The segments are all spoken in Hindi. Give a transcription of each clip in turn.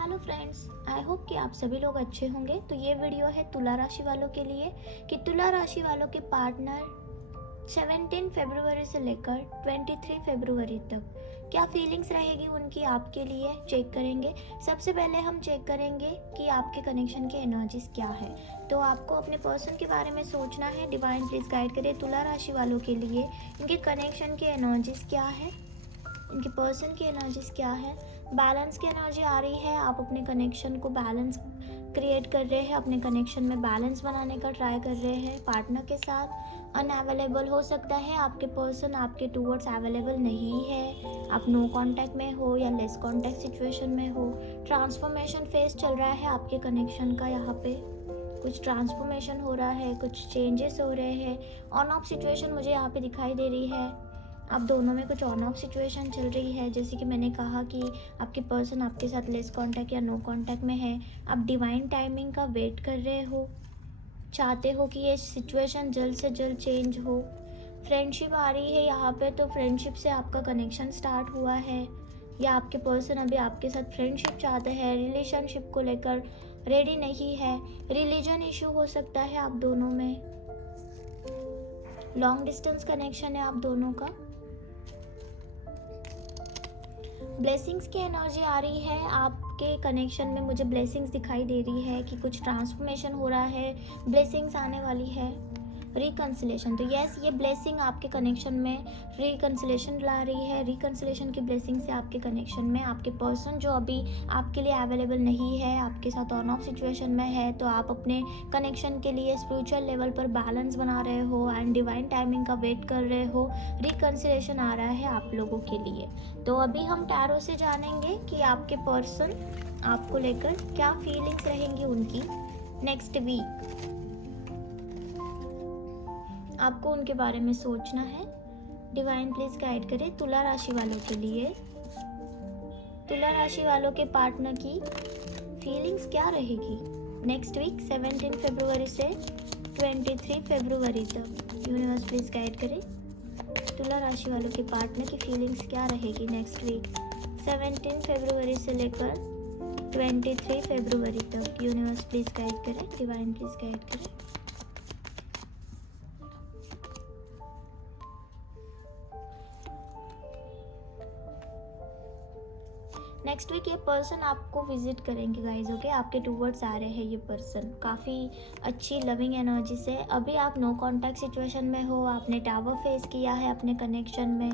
हेलो फ्रेंड्स, आई होप कि आप सभी लोग अच्छे होंगे। तो ये वीडियो है तुला राशि वालों के लिए कि तुला राशि वालों के पार्टनर 17 फरवरी से लेकर 23 फरवरी तक क्या फीलिंग्स रहेगी उनकी आपके लिए चेक करेंगे। सबसे पहले हम चेक करेंगे कि आपके कनेक्शन की एनर्जीज क्या है। तो आपको अपने पर्सन के बारे में सोचना है। डिवाइन प्लीज गाइड करें तुला राशि वालों के लिए इनके कनेक्शन की एनर्जीज क्या है, इनके पर्सन की एनर्जीज क्या है। बैलेंस की एनर्जी आ रही है, आप अपने कनेक्शन को बैलेंस क्रिएट कर रहे हैं, अपने कनेक्शन में बैलेंस बनाने का ट्राई कर रहे हैं पार्टनर के साथ। अनअवेलेबल हो सकता है आपके पर्सन आपके टूवर्ड्स अवेलेबल नहीं है, आप नो कांटेक्ट में हो या लेस कांटेक्ट सिचुएशन में हो। ट्रांसफॉर्मेशन फेज चल रहा है आपके कनेक्शन का, यहाँ पे कुछ ट्रांसफॉर्मेशन हो रहा है, कुछ चेंजेस हो रहे हैं। ऑन ऑफ सिचुएशन मुझे यहाँ पे दिखाई दे रही है, आप दोनों में कुछ ऑन ऑफ सिचुएशन चल रही है। जैसे कि मैंने कहा कि आपके पर्सन आपके साथ लेस कांटेक्ट या नो कांटेक्ट में है, आप डिवाइन टाइमिंग का वेट कर रहे हो, चाहते हो कि ये सिचुएशन जल्द से जल्द चेंज हो। फ्रेंडशिप आ रही है यहाँ पे, तो फ्रेंडशिप से आपका कनेक्शन स्टार्ट हुआ है या आपके पर्सन अभी आपके साथ फ्रेंडशिप चाहते हैं, रिलेशनशिप को लेकर रेडी नहीं है। रिलीजन इशू हो सकता है आप दोनों में, लॉन्ग डिस्टेंस कनेक्शन है आप दोनों का। ब्लेसिंग्स की एनर्जी आ रही है आपके कनेक्शन में, मुझे ब्लेसिंग्स दिखाई दे रही है कि कुछ ट्रांसफॉर्मेशन हो रहा है, ब्लेसिंग्स आने वाली है। रिकन्सिलेशन, तो यस ये ब्लेसिंग आपके कनेक्शन में रिकन्सिलेशन ला रही है। रिकन्सिलेशन की ब्लेसिंग से आपके कनेक्शन में आपके पर्सन जो अभी आपके लिए अवेलेबल नहीं है, आपके साथ ऑन ऑफ सिचुएशन में है, तो आप अपने कनेक्शन के लिए स्पिरिचुअल लेवल पर बैलेंस बना रहे हो एंड डिवाइन टाइमिंग का वेट कर रहे हो। रिकन्सिलेशन आ रहा है आप लोगों के लिए। तो अभी हम टैरो से जानेंगे कि आपके पर्सन आपको लेकर क्या फीलिंग्स रहेंगी उनकी नेक्स्ट वीक। आपको उनके बारे में सोचना है। डिवाइन प्लीज गाइड करें तुला राशि वालों के लिए, तुला राशि वालों के पार्टनर की फीलिंग्स क्या रहेगी नेक्स्ट वीक 17 फरवरी से 23 फरवरी तक। यूनिवर्स प्लीज गाइड करें तुला राशि वालों के पार्टनर की फीलिंग्स क्या रहेगी नेक्स्ट वीक 17 फरवरी से लेकर 23 फरवरी तक। यूनिवर्स प्लीज गाइड करें, डिवाइन प्लीज गाइड करें। नेक्स्ट वीक ये पर्सन आपको विजिट करेंगे गाइज, ओके। आपके टूवर्ड्स आ रहे हैं ये पर्सन काफ़ी अच्छी लविंग एनर्जी से। अभी आप नो कांटेक्ट सिचुएशन में हो, आपने टावर फेस किया है अपने कनेक्शन में,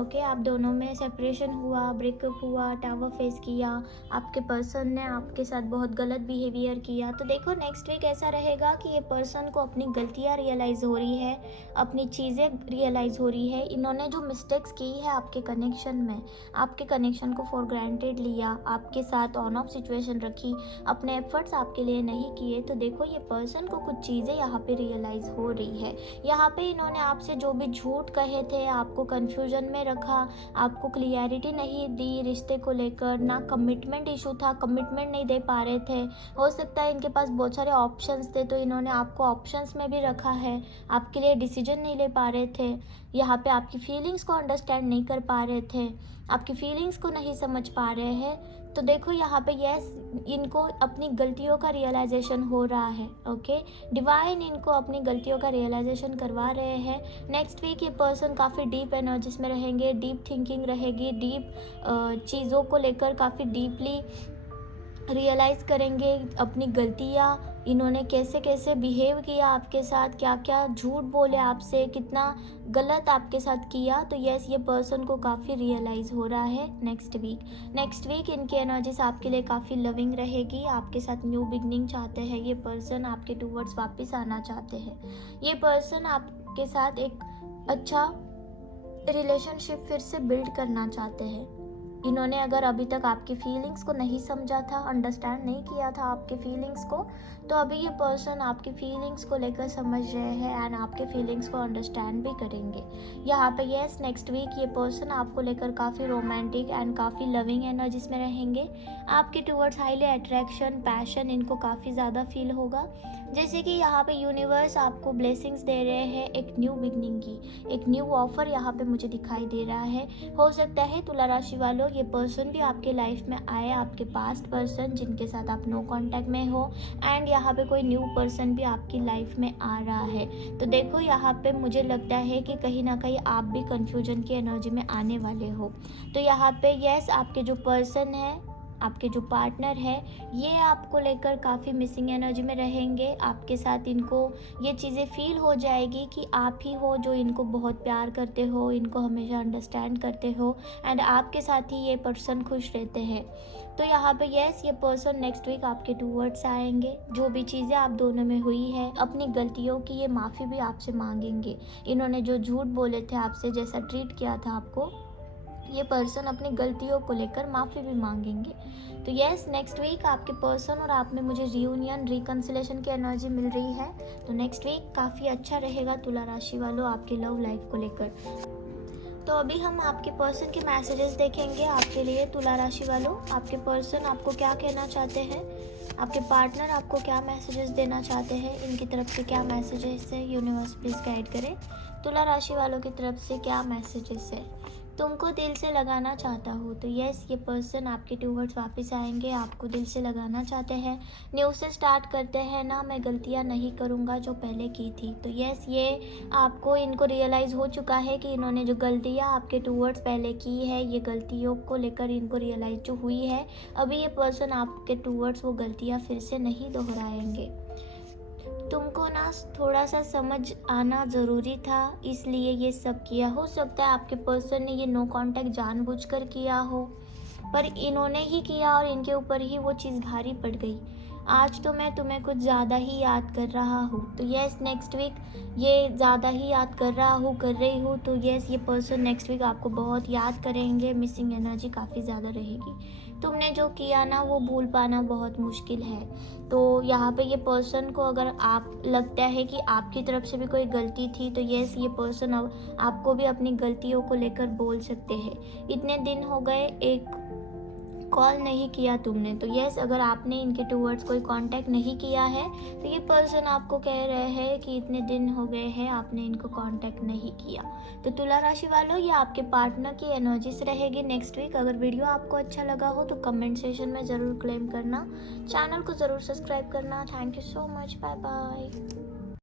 ओके। आप दोनों में सेपरेशन हुआ, ब्रेकअप हुआ, टावर फेस किया, आपके पर्सन ने आपके साथ बहुत गलत बिहेवियर किया। तो देखो नेक्स्ट वीक ऐसा रहेगा कि ये पर्सन को अपनी गलतियाँ रियलाइज़ हो रही है, अपनी चीज़ें रियलाइज़ हो रही है। इन्होंने जो मिस्टेक्स की है आपके कनेक्शन में, आपके कनेक्शन को फॉर ग्रांटेड लिया, आपके साथ ऑन ऑफ सिचुएशन रखी, अपने एफर्ट्स आपके लिए नहीं किए। तो देखो ये पर्सन को कुछ चीज़ें यहाँ पे रियलाइज़ हो रही है। यहाँ पे इन्होंने आपसे जो भी झूठ कहे थे, आपको कंफ्यूजन में रखा, आपको क्लियरिटी नहीं दी रिश्ते को लेकर, ना कमिटमेंट इशू था, कमिटमेंट नहीं दे पा रहे थे। हो सकता है इनके पास बहुत सारे ऑप्शंस थे, तो इन्होंने आपको ऑप्शंस में भी रखा है, आपके लिए डिसीजन नहीं ले पा रहे थे। यहाँ पे आपकी फीलिंग्स को अंडरस्टैंड नहीं कर पा रहे थे, आपकी फीलिंग्स को नहीं समझ पा रहे हैं। तो देखो यहाँ पे यस इनको अपनी गलतियों का रियलाइजेशन हो रहा है, ओके। डिवाइन इनको अपनी गलतियों का रियलाइजेशन करवा रहे हैं। नेक्स्ट वीक ये पर्सन काफ़ी डीप एनर्जीज में रहेंगे, डीप थिंकिंग रहेगी, डीप चीज़ों को लेकर काफ़ी डीपली रियलाइज़ करेंगे अपनी गलतियाँ, इन्होंने कैसे कैसे बिहेव किया आपके साथ, क्या क्या झूठ बोले आपसे, कितना गलत आपके साथ किया। तो यस ये पर्सन को काफ़ी रियलाइज़ हो रहा है नेक्स्ट वीक इनकी एनर्जीज आपके लिए काफ़ी लविंग रहेगी। आपके साथ न्यू बिगनिंग चाहते हैं ये पर्सन, आपके टूवर्ड्स वापस आना चाहते हैं। ये पर्सन आपके साथ एक अच्छा रिलेशनशिप फिर से बिल्ड करना चाहते हैं। इन्होंने अगर अभी तक आपकी फीलिंग्स को नहीं समझा था, अंडरस्टैंड नहीं किया था आपके फीलिंग्स को, तो अभी ये पर्सन आपकी फीलिंग्स को लेकर समझ रहे हैं एंड आपके फीलिंग्स को अंडरस्टैंड भी करेंगे। यहाँ पे यस नेक्स्ट वीक ये पर्सन आपको लेकर काफ़ी रोमांटिक एंड काफ़ी लविंग एनर्जीज में रहेंगे। आपके टूवर्ड्स हाईली अट्रैक्शन, पैशन इनको काफ़ी ज़्यादा फील होगा। जैसे कि यहाँ पे यूनिवर्स आपको ब्लेसिंग्स दे रहे हैं एक न्यू बिगनिंग की, एक न्यू ऑफर यहाँ पे मुझे दिखाई दे रहा है। हो सकता है तुला राशि वालों ये पर्सन भी आपके लाइफ में आए, आपके पास्ट पर्सन जिनके साथ आप नो कांटेक्ट में हो, एंड यहाँ पे कोई न्यू पर्सन भी आपकी लाइफ में आ रहा है। तो देखो यहाँ पे मुझे लगता है कि कहीं ना कहीं आप भी कन्फ्यूजन की एनर्जी में आने वाले हो। तो यहाँ पे यस, आपके जो पर्सन है, आपके जो पार्टनर है, ये आपको लेकर काफ़ी मिसिंग एनर्जी में रहेंगे। आपके साथ इनको ये चीज़ें फील हो जाएगी कि आप ही हो जो इनको बहुत प्यार करते हो, इनको हमेशा अंडरस्टैंड करते हो, एंड आपके साथ ही ये पर्सन खुश रहते हैं। तो यहाँ पे यस, ये पर्सन नेक्स्ट वीक आपके टूवर्ड्स आएंगे। जो भी चीज़ें आप दोनों में हुई है, अपनी गलतियों की ये माफ़ी भी आपसे मांगेंगे। इन्होंने जो झूठ बोले थे आपसे, जैसा ट्रीट किया था आपको, ये पर्सन अपनी गलतियों को लेकर माफ़ी भी मांगेंगे। तो यस, नेक्स्ट वीक आपके पर्सन और आप में मुझे रियूनियन, रिकन्सिलेशन की एनर्जी मिल रही है। तो नेक्स्ट वीक काफ़ी अच्छा रहेगा तुला राशि वालों आपकी लव लाइफ को लेकर। तो अभी हम आपके पर्सन के मैसेजेस देखेंगे आपके लिए तुला राशि वालों। आपके पर्सन आपको क्या कहना चाहते हैं, आपके पार्टनर आपको क्या मैसेजेस देना चाहते हैं, इनकी तरफ से क्या मैसेजेस है, यूनिवर्स प्लीज़ गाइड करें। तुला राशि वालों की तरफ से क्या मैसेजेस है। तुमको दिल से लगाना चाहता हूँ। तो यस, ये पर्सन आपके टूवर्ड्स वापस आएंगे, आपको दिल से लगाना चाहते हैं। न्यू से स्टार्ट करते हैं ना, मैं गलतियाँ नहीं करूँगा जो पहले की थी। तो यस, ये आपको इनको रियलाइज़ हो चुका है कि इन्होंने जो गलतियाँ आपके टूवर्ड्स पहले की है, ये गलतियों को लेकर इनको रियलाइज़ जो हुई है, अभी ये पर्सन आपके टूवर्ड्स वो गलतियाँ फिर से नहीं दोहराएंगे। तुमको ना थोड़ा सा समझ आना ज़रूरी था, इसलिए ये सब किया। हो सकता है आपके पर्सन ने ये नो कांटेक्ट जानबूझकर किया हो, पर इन्होंने ही किया और इनके ऊपर ही वो चीज़ भारी पड़ गई। आज तो मैं तुम्हें कुछ ज़्यादा ही याद कर रहा हूँ। तो यस, नेक्स्ट वीक ये ज़्यादा ही याद कर रहा हूँ, कर रही हूँ। तो यस, ये पर्सन नेक्स्ट वीक आपको बहुत याद करेंगे, मिसिंग एनर्जी काफ़ी ज़्यादा रहेगी। तुमने जो किया ना वो भूल पाना बहुत मुश्किल है। तो यहाँ पे ये पर्सन को अगर आप लगता है कि आपकी तरफ से भी कोई गलती थी, तो यस, ये पर्सन अब आपको भी अपनी गलतियों को लेकर बोल सकते हैं। इतने दिन हो गए, एक कॉल नहीं किया तुमने। तो यस, अगर आपने इनके टूवर्ड्स कोई कांटेक्ट नहीं किया है, तो ये पर्सन आपको कह रहे हैं कि इतने दिन हो गए हैं आपने इनको कांटेक्ट नहीं किया। तो तुला राशि वालों, ये आपके पार्टनर की एनर्जी से रहेगी नेक्स्ट वीक। अगर वीडियो आपको अच्छा लगा हो तो कमेंट सेशन में ज़रूर क्लेम करना, चैनल को ज़रूर सब्सक्राइब करना। Thank you so much, bye bye.